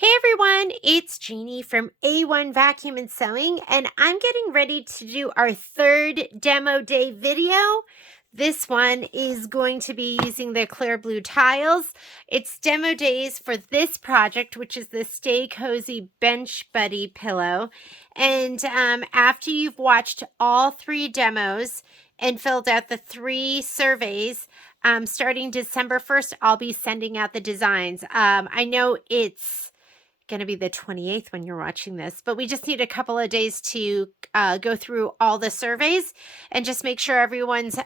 Hey everyone, it's Jeannie from A1 Vacuum and Sewing, and I'm getting ready to do our third demo day video. This one is going to be using the clear blue tiles. It's demo days for this project, which is the Stay Cozy Bench Buddy pillow. And after you've watched all three demos and filled out the 3 surveys, starting December 1st, I'll be sending out the designs. I know it's going to be the 28th when you're watching this, but we just need a couple of days to go through all the surveys and just make sure everyone's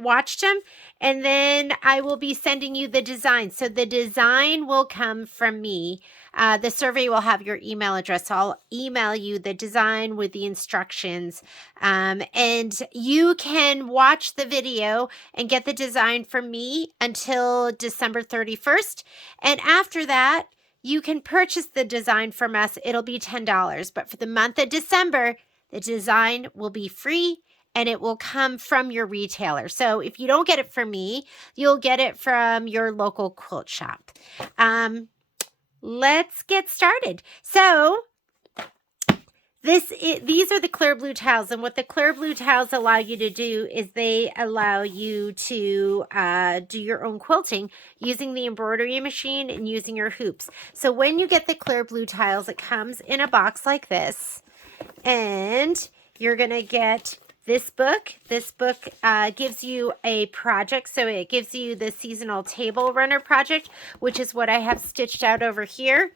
watched them, and then I will be sending you the design. So the design will come from me. The survey will have your email address, so I'll email you the design with the instructions, and you can watch the video and get the design from me until December 31st, and after that you can purchase the design from us. It'll be $10, but for the month of December, the design will be free and it will come from your retailer. So if you don't get it from me, you'll get it from your local quilt shop. Let's get started. So these are the clear blue tiles, and what the clear blue tiles allow you to do is they allow you to do your own quilting using the embroidery machine and using your hoops. So when you get the clear blue tiles, it comes in a box like this, and you're gonna get this book. This book gives you a project, so it gives you the seasonal table runner project, which is what I have stitched out over here.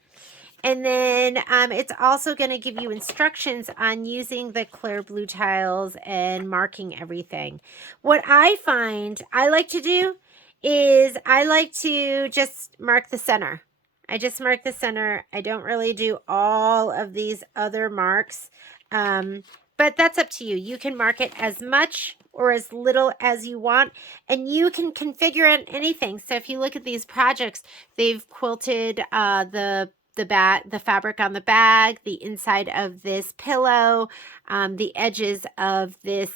And then it's also going to give you instructions on using the clear blue tiles and marking everything. What I find I like to do is I like to just mark the center. I just mark the center. I don't really do all of these other marks, but that's up to you. You can mark it as much or as little as you want, and you can configure it anything. So if you look at these projects, they've quilted the fabric on the bag, the inside of this pillow, the edges of this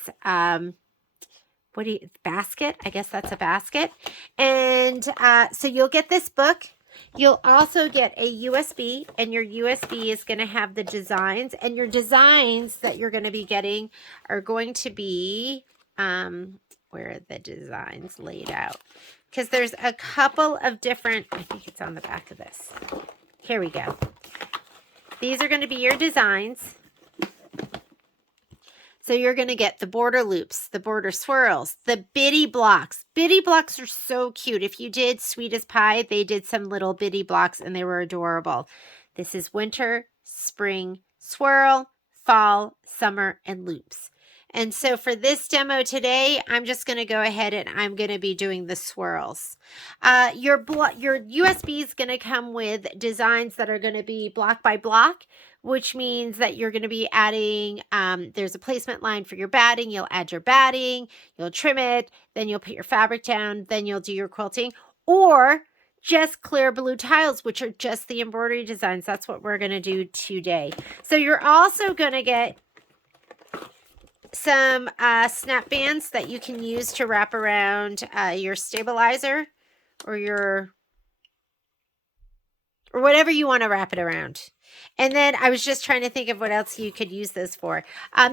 basket? I guess that's a basket. And so you'll get this book. You'll also get a USB, and your USB is going to have the designs, and your designs that you're going to be getting are going to be where are the designs laid out? Because there's a couple of different, I think it's on the back of this. Here we go. These are going to be your designs. So you're going to get the border loops, the border swirls, the bitty blocks. Bitty blocks are so cute. If you did Sweet as Pie, they did some little bitty blocks and they were adorable. This is winter, spring, swirl, fall, summer, and loops. And so for this demo today, I'm just going to go ahead and I'm going to be doing the swirls. Your USB is going to come with designs that are going to be block by block, which means that you're going to be adding, there's a placement line for your batting. You'll add your batting, you'll trim it, then you'll put your fabric down, then you'll do your quilting, or just clear blue tiles, which are just the embroidery designs. That's what we're going to do today. So you're also going to get some snap bands that you can use to wrap around your stabilizer or whatever you want to wrap it around. And then I was just trying to think of what else you could use this for.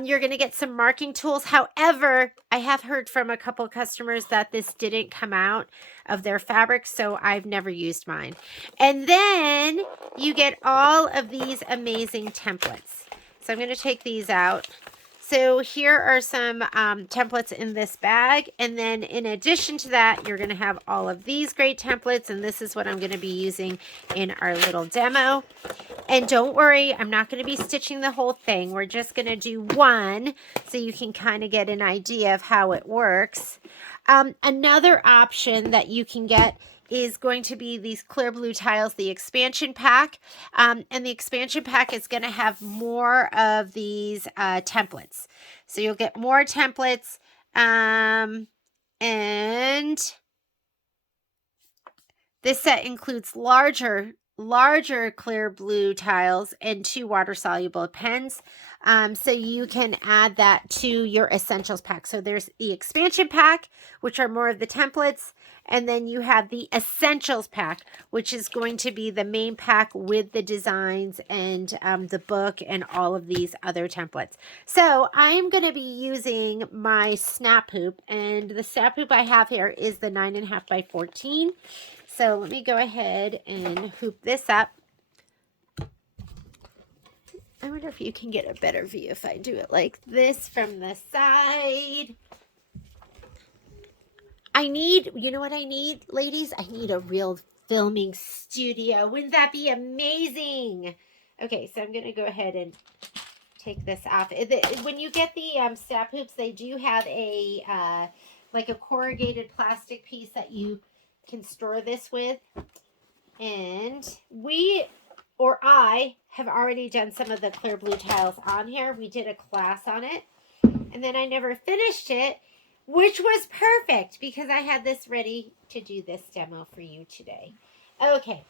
You're going to get some marking tools. However, I have heard from a couple customers that this didn't come out of their fabric, so I've never used mine. And then you get all of these amazing templates. So I'm going to take these out. So here are some templates in this bag, and then in addition to that, you're going to have all of these great templates, and this is what I'm going to be using in our little demo. And don't worry, I'm not going to be stitching the whole thing. We're just going to do one so you can kind of get an idea of how it works. Another option that you can get is going to be these clear blue tiles, the expansion pack. And the expansion pack is going to have more of these templates. So you'll get more templates. And this set includes larger clear blue tiles and 2 water-soluble pens. So you can add that to your essentials pack. So there's the expansion pack, which are more of the templates, And then you have the essentials pack, which is going to be the main pack with the designs and the book and all of these other templates. So I'm going to be using my snap hoop, and the snap hoop I have here is the 9.5 by 14. So let me go ahead and hoop this up. I wonder if you can get a better view if I do it like this from the side. I need, you know what I need, ladies? I need a real filming studio. Wouldn't that be amazing? Okay, so I'm going to go ahead and take this off. When you get the snap hoops, they do have a, like a corrugated plastic piece that you can store this with. And I have already done some of the clear blue tiles on here. We did a class on it. And then I never finished it, which was perfect because I had this ready to do this demo for you today. Okay,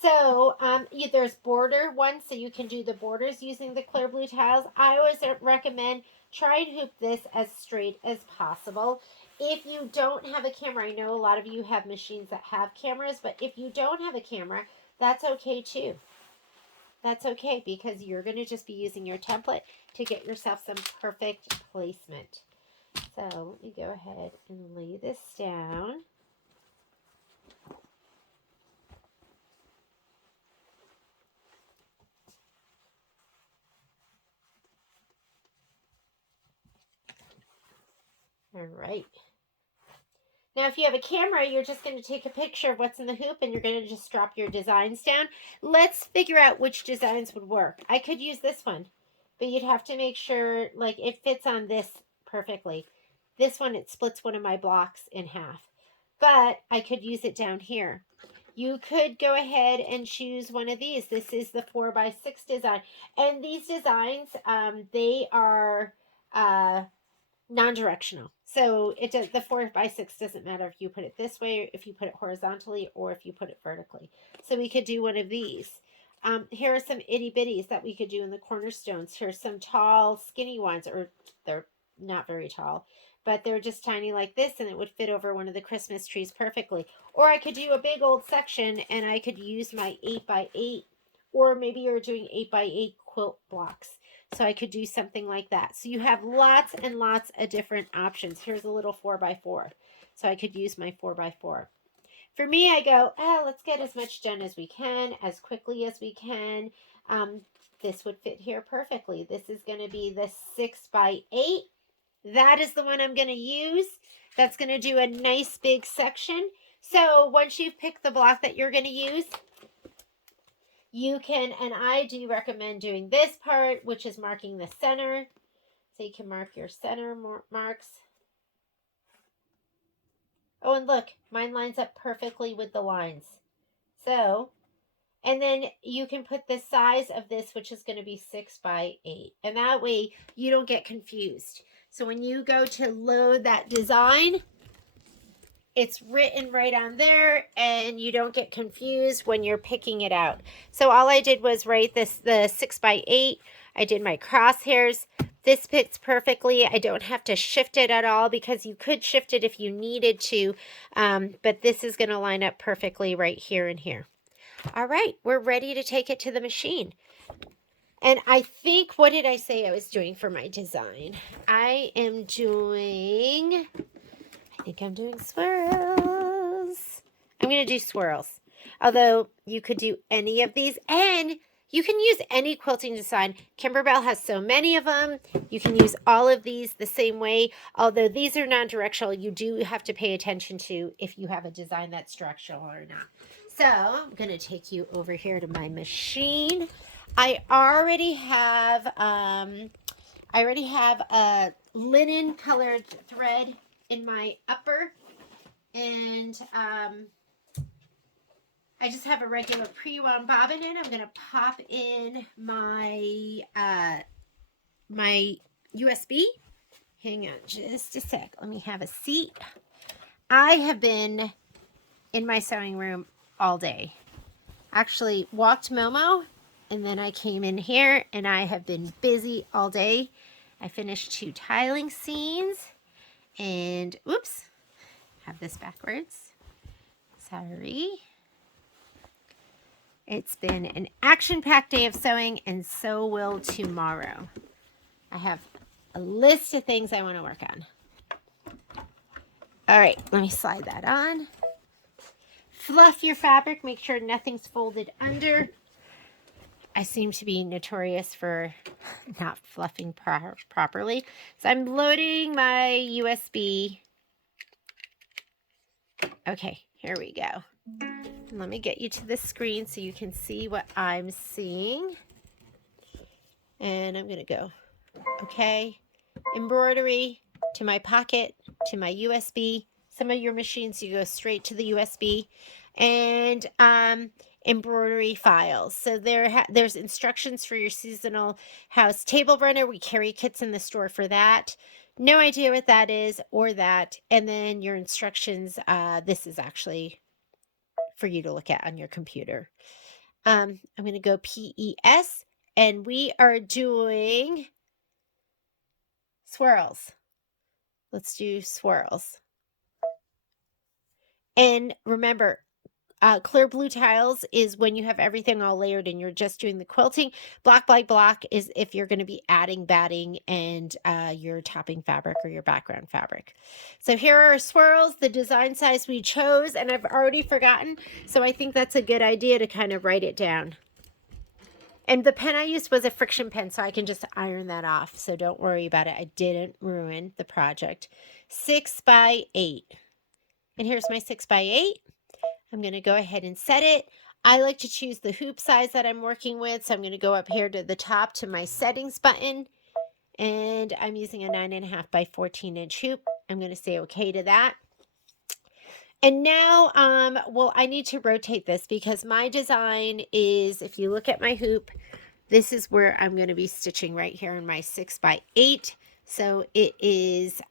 so there's border ones, so you can do the borders using the clear blue tiles. I always recommend try and hoop this as straight as possible. If you don't have a camera, I know a lot of you have machines that have cameras, but if you don't have a camera, that's okay too. That's okay because you're going to just be using your template to get yourself some perfect placement. So let me go ahead and lay this down. All right. Now, if you have a camera, you're just going to take a picture of what's in the hoop and you're going to just drop your designs down. Let's figure out which designs would work. I could use this one, but you'd have to make sure like it fits on this perfectly. This one, it splits one of my blocks in half, but I could use it down here. You could go ahead and choose one of these. This is the 4x6 design. And these designs, they are non-directional. So it does, the 4x6 doesn't matter if you put it this way, or if you put it horizontally, or if you put it vertically. So we could do one of these. Here are some itty bitties that we could do in the cornerstones. Here's some tall, skinny ones, or they're not very tall, but they're just tiny like this, and it would fit over one of the Christmas trees perfectly. Or I could do a big old section, and I could use my 8x8, or maybe you're doing 8x8 quilt blocks. So I could do something like that. So you have lots and lots of different options. Here's a little 4x4. So I could use my 4x4. For me, I go, let's get as much done as we can, as quickly as we can. This would fit here perfectly. This is going to be the 6x8. That is the one I'm going to use. That's going to do a nice big section. So once you've picked the block that you're going to use, you can, and I do recommend doing this part, which is marking the center. So you can mark your center marks. Oh, and look, mine lines up perfectly with the lines. So, and then you can put the size of this, which is going to be 6x8. And that way you don't get confused. So when you go to load that design, it's written right on there and you don't get confused when you're picking it out. So all I did was write the 6x8. I did my crosshairs. This fits perfectly. I don't have to shift it at all because you could shift it if you needed to. But this is going to line up perfectly right here and here. All right, we're ready to take it to the machine. And I think, what did I say I was doing for my design? I am doing... I think I'm doing swirls. I'm going to do swirls. Although you could do any of these, and you can use any quilting design. Kimberbell has so many of them. You can use all of these the same way. Although these are non-directional, you do have to pay attention to if you have a design that's directional or not. So I'm going to take you over here to my machine. I already have a linen colored thread in my upper, and I just have a regular pre-wound bobbin in. I'm going to pop in my my USB. Hang on just a sec. Let me have a seat. I have been in my sewing room all day. Actually walked Momo, and then I came in here, and I have been busy all day. I finished 2 tiling scenes. And, oops, have this backwards. Sorry. It's been an action-packed day of sewing, and so will tomorrow. I have a list of things I want to work on. All right, let me slide that on. Fluff your fabric. Make sure nothing's folded under. I seem to be notorious for not fluffing properly. So I'm loading my USB. Okay, here we go. Let me get you to the screen so you can see what I'm seeing. And I'm going to go, okay, embroidery to my pocket, to my USB. Some of your machines, you go straight to the USB. And embroidery files. So there's instructions for your seasonal house table runner. We carry kits in the store for that. No idea what that is or that. And then your instructions, this is actually for you to look at on your computer. I'm going to go PES, and we are doing swirls. Let's do swirls. And remember, clear blue tiles is when you have everything all layered and you're just doing the quilting. Black by block is if you're going to be adding batting and your topping fabric or your background fabric. So here are our swirls, the design size we chose, and I've already forgotten, so I think that's a good idea to kind of write it down. And the pen I used was a friction pen, so I can just iron that off, so don't worry about it. I didn't ruin the project. 6 by 8. And here's my 6 by 8. I'm going to go ahead and set it. I like to choose the hoop size that I'm working with. So I'm going to go up here to the top to my settings button. And I'm using a 9.5 by 14 inch hoop. I'm going to say okay to that. And now, well, I need to rotate this because my design is, if you look at my hoop, this is where I'm going to be stitching right here in my 6 by 8. So it is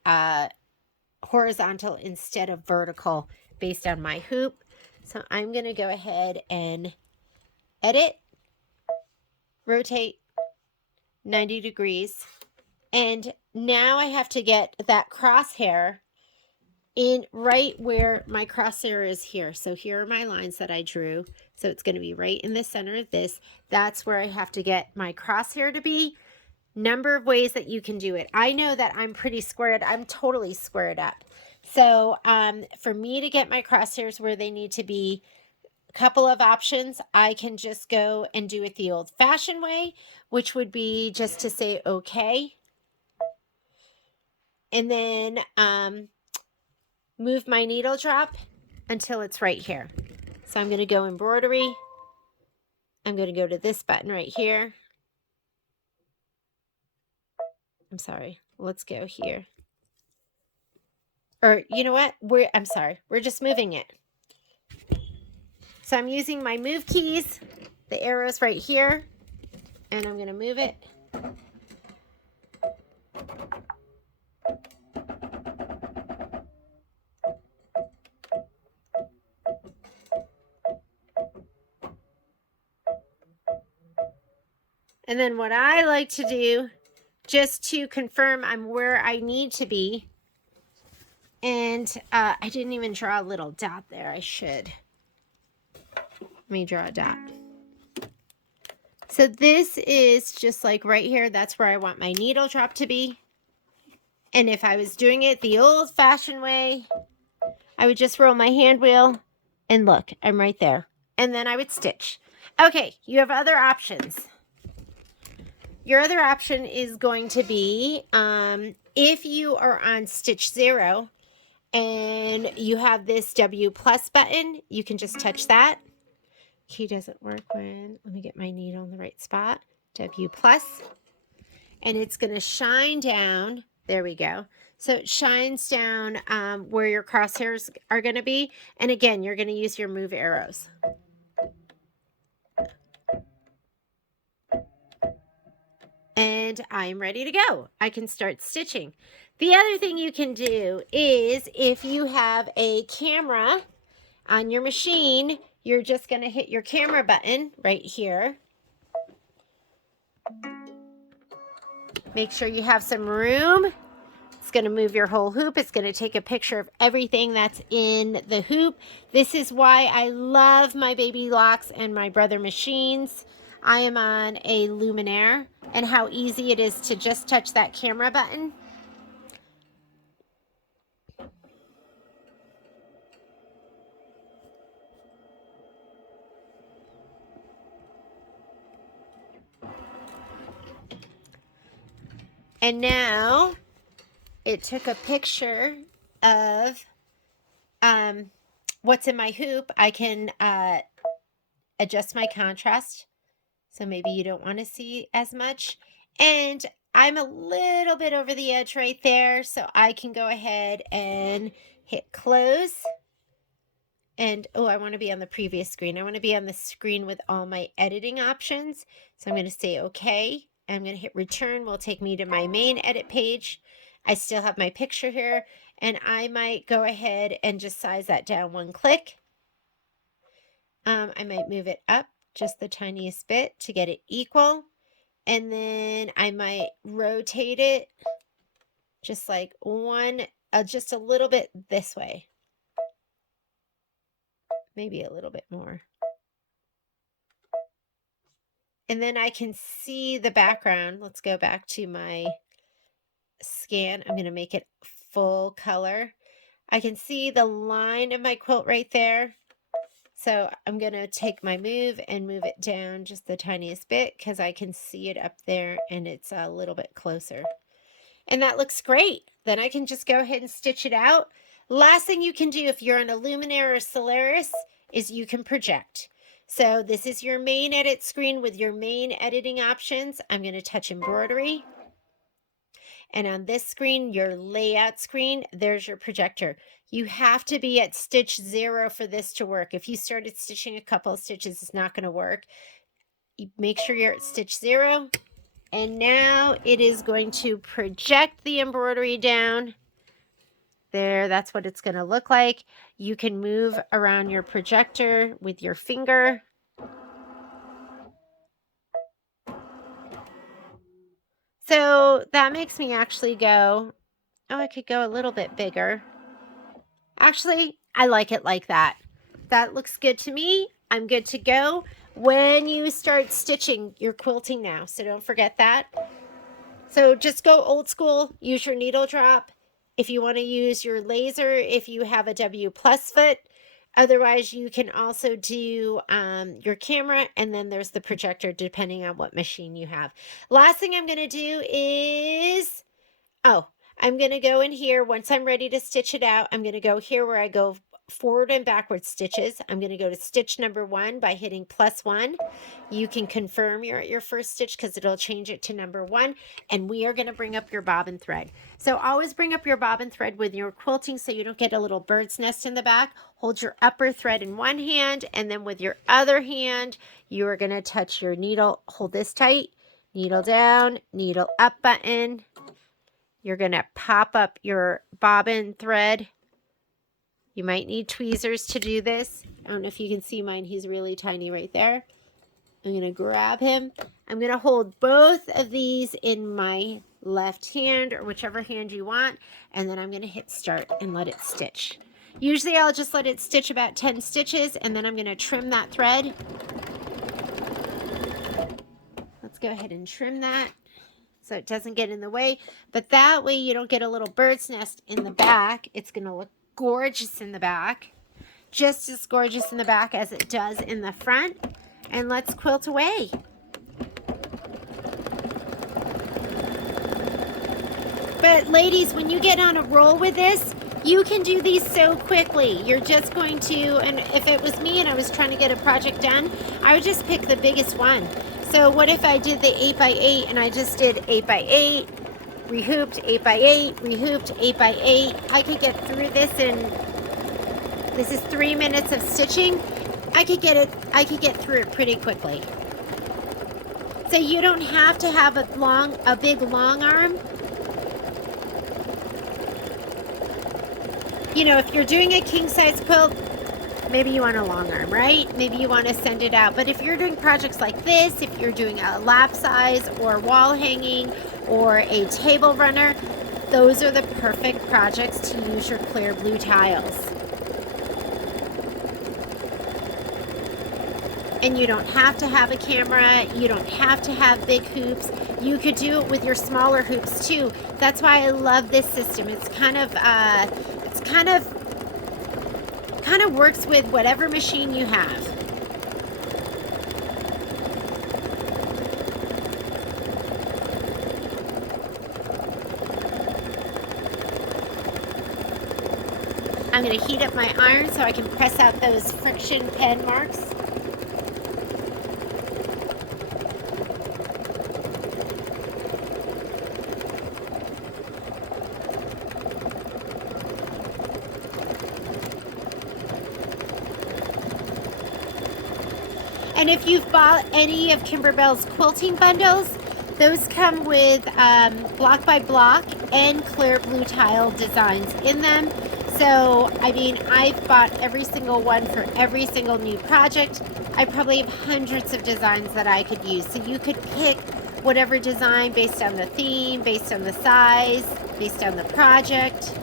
horizontal instead of vertical based on my hoop. So I'm going to go ahead and edit, rotate 90 degrees. And now I have to get that crosshair in right where my crosshair is here. So here are my lines that I drew. So it's going to be right in the center of this. That's where I have to get my crosshair to be. Number of ways that you can do it. I know that I'm pretty squared. I'm totally squared up. So for me to get my crosshairs where they need to be, a couple of options. I can just go and do it the old-fashioned way, which would be just to say okay. And then move my needle drop until it's right here. So I'm going to go embroidery. I'm going to go to this button right here. I'm sorry. Let's go here. Or you know what? I'm sorry. We're just moving it. So I'm using my move keys, the arrows right here, and I'm going to move it. And then what I like to do, just to confirm I'm where I need to be, and I didn't even draw a little dot there. I should. Let me draw a dot. So this is just like right here. That's where I want my needle drop to be. And if I was doing it the old-fashioned way, I would just roll my hand wheel and look, I'm right there. And then I would stitch. Okay, you have other options. Your other option is going to be if you are on stitch 0 and you have this W plus button, you can just touch that. Key doesn't work when, let me get my needle in the right spot. W plus, and it's going to shine down. There we go. So it shines down where your crosshairs are going to be. And again, you're going to use your move arrows. And I'm ready to go. I can start stitching. The other thing you can do is if you have a camera on your machine, you're just going to hit your camera button right here. Make sure you have some room It's going to move your whole hoop. It's going to take a picture of everything that's in the hoop. This is why I love my Baby Locks and my Brother machines. I am on a Luminaire, and how easy it is to just touch that camera button. And now it took a picture of what's in my hoop. I can adjust my contrast, so maybe you don't want to see as much. And I'm a little bit over the edge right there, so I can go ahead and hit close. And oh, I want to be on the previous screen. I want to be on the screen with all my editing options. So I'm going to say okay. I'm going to hit return. Will take me to my main edit page. I still have my picture here, and I might go ahead and just size that down one click. I might move it up just the tiniest bit to get it equal. And then I might rotate it just like just a little bit this way. Maybe a little bit more. And then I can see the background. Let's go back to my scan. I'm going to make it full color. I can see the line of my quilt right there. So I'm going to take my move and move it down just the tiniest bit because I can see it up there and it's a little bit closer. And that looks great. Then I can just go ahead and stitch it out. Last thing you can do if you're on a Luminaire or Solaris is you can project. So this is your main edit screen with your main editing options. I'm going to touch embroidery. And on this screen, your layout screen, there's your projector. You have to be at stitch 0 for this to work. If you started stitching a couple of stitches, it's not going to work. You make sure you're at stitch 0. And now it is going to project the embroidery down. There, that's what it's going to look like. You can move around your projector with your finger. So that makes me actually go, oh, I could go a little bit bigger. Actually, I like it like that. That looks good to me. I'm good to go. When you start stitching, you're quilting now, so don't forget that. So just go old school, use your needle drop. If you want to use your laser, if you have a W plus foot. Otherwise, you can also do your camera, and then there's the projector depending on what machine you have. Last thing I'm going to do is, I'm going to go in here. Once I'm ready to stitch it out, I'm going to go here where I go forward and backward stitches. I'm going to go to stitch number 1 by hitting +1. You can confirm you're at your first stitch because it'll change it to number 1. And we are going to bring up your bobbin thread. So always bring up your bobbin thread with your quilting so you don't get a little bird's nest in the back. Hold your upper thread in one hand, and then with your other hand, you are going to touch your needle. Hold this tight. Needle down, needle up button. You're going to pop up your bobbin thread. You might need tweezers to do this. I don't know if you can see mine. He's really tiny right there. I'm going to grab him. I'm going to hold both of these in my left hand or whichever hand you want. And then I'm going to hit start and let it stitch. Usually I'll just let it stitch about 10 stitches and then I'm going to trim that thread. Let's go ahead and trim that so it doesn't get in the way. But that way you don't get a little bird's nest in the back. It's going to look gorgeous in the back, just as gorgeous in the back as it does in the front. And let's quilt away. But ladies, when you get on a roll with this, you can do these so quickly. You're just going to, and if it was me and I was trying to get a project done, I would just pick the biggest one. So what if I did the 8x8 and I just did 8x8, rehooped 8x8, rehooped 8x8. I could get through this in, this is 3 minutes of stitching. I could get through it pretty quickly. So you don't have to have a big long arm. You know, if you're doing a king size quilt, maybe you want a long arm, right? Maybe you want to send it out. But if you're doing projects like this, if you're doing a lap size or wall hanging or a table runner, those are the perfect projects to use your clear blue tiles. And you don't have to have a camera, you don't have to have big hoops. You could do it with your smaller hoops too. That's why I love this system. It's kind of works with whatever machine you have. I'm going to heat up my iron so I can press out those friction pen marks. And if you've bought any of Kimberbell's quilting bundles, those come with block by block and clear blue tile designs in them. So, I mean, I've bought every single one for every single new project. I probably have hundreds of designs that I could use. So you could pick whatever design based on the theme, based on the size, based on the project.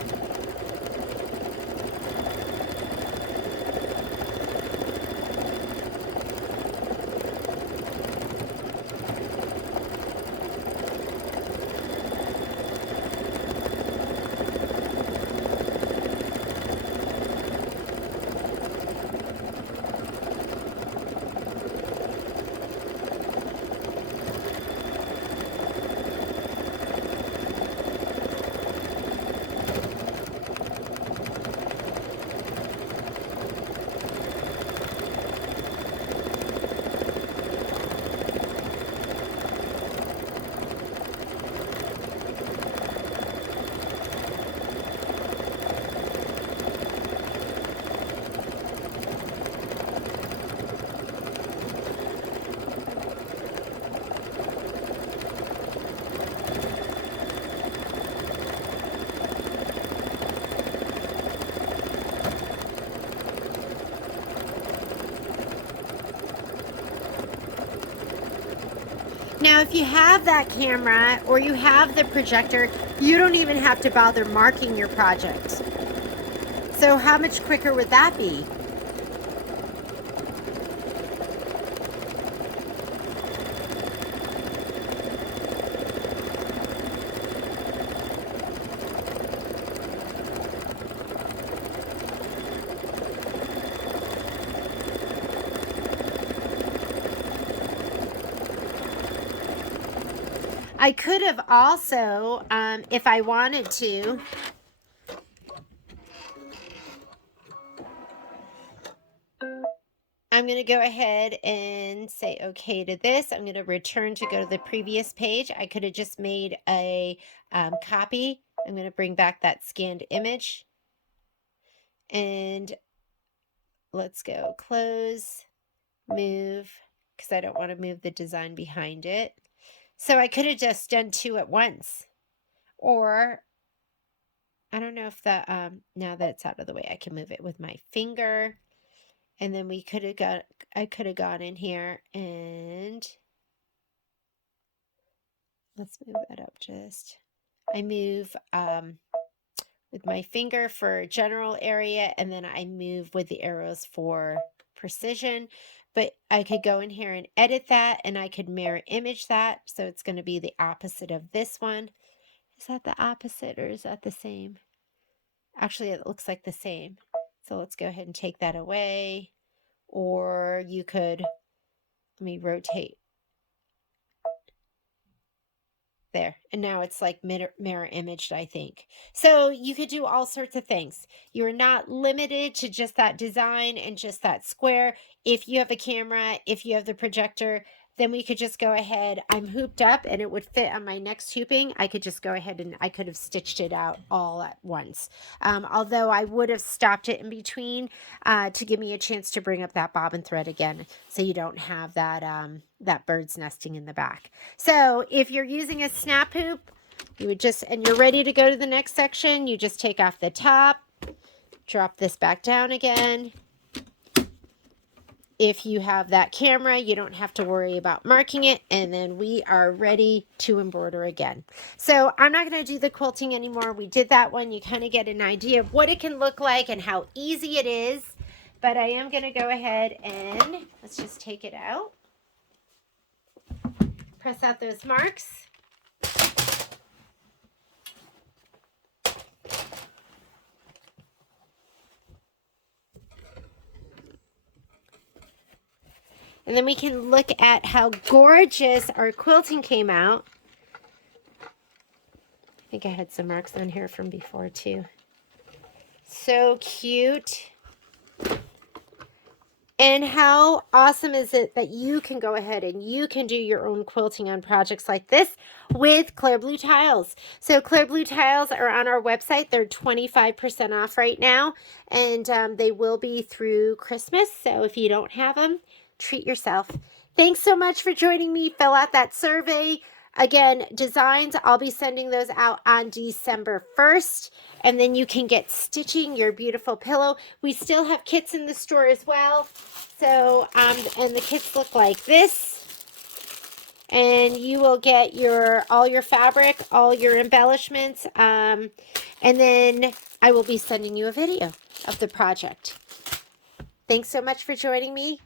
Now, if you have that camera or you have the projector, you don't even have to bother marking your project. So how much quicker would that be? I could have also, if I wanted to, I'm going to go ahead and say okay to this. I'm going to return to go to the previous page. I could have just made a copy. I'm going to bring back that scanned image. And let's go close, move, because I don't want to move the design behind it. So I could have just done two at once. Or I don't know if that, now that it's out of the way, I can move it with my finger. And then I could have gone in here and let's move that up just. I move with my finger for general area, and then I move with the arrows for precision. But I could go in here and edit that, and I could mirror image that. So it's going to be the opposite of this one. Is that the opposite or is that the same? Actually, it looks like the same. So let's go ahead and take that away. Or you could, let me rotate. There. And now it's like mirror imaged, I think. So you could do all sorts of things. You're not limited to just that design and just that square. If you have a camera, if you have the projector, then we could just go ahead. I'm hooped up and it would fit on my next hooping. I could just go ahead and I could have stitched it out all at once. Although I would have stopped it in between to give me a chance to bring up that bobbin thread again, so you don't have that that bird's nesting in the back. So if you're using a snap hoop, you would just, and you're ready to go to the next section, you just take off the top, drop this back down again. if you have that camera, you don't have to worry about marking it, and then we are ready to embroider again. So I'm not going to do the quilting anymore. We did that one. You kind of get an idea of what it can look like and how easy it is, but I am going to go ahead and let's just take it out. Press out those marks. And then we can look at how gorgeous our quilting came out. I think I had some marks on here from before too. So cute. And how awesome is it that you can go ahead and you can do your own quilting on projects like this with Clear Blue tiles. So Clear Blue tiles are on our website. They're 25% off right now, and they will be through Christmas. So if you don't have them, treat yourself. Thanks so much for joining me. Fill out that survey. Again, designs, I'll be sending those out on December 1st, and then you can get stitching your beautiful pillow. We still have kits in the store as well. So, and the kits look like this, and you will get all your fabric, all your embellishments, and then I will be sending you a video of the project. Thanks so much for joining me.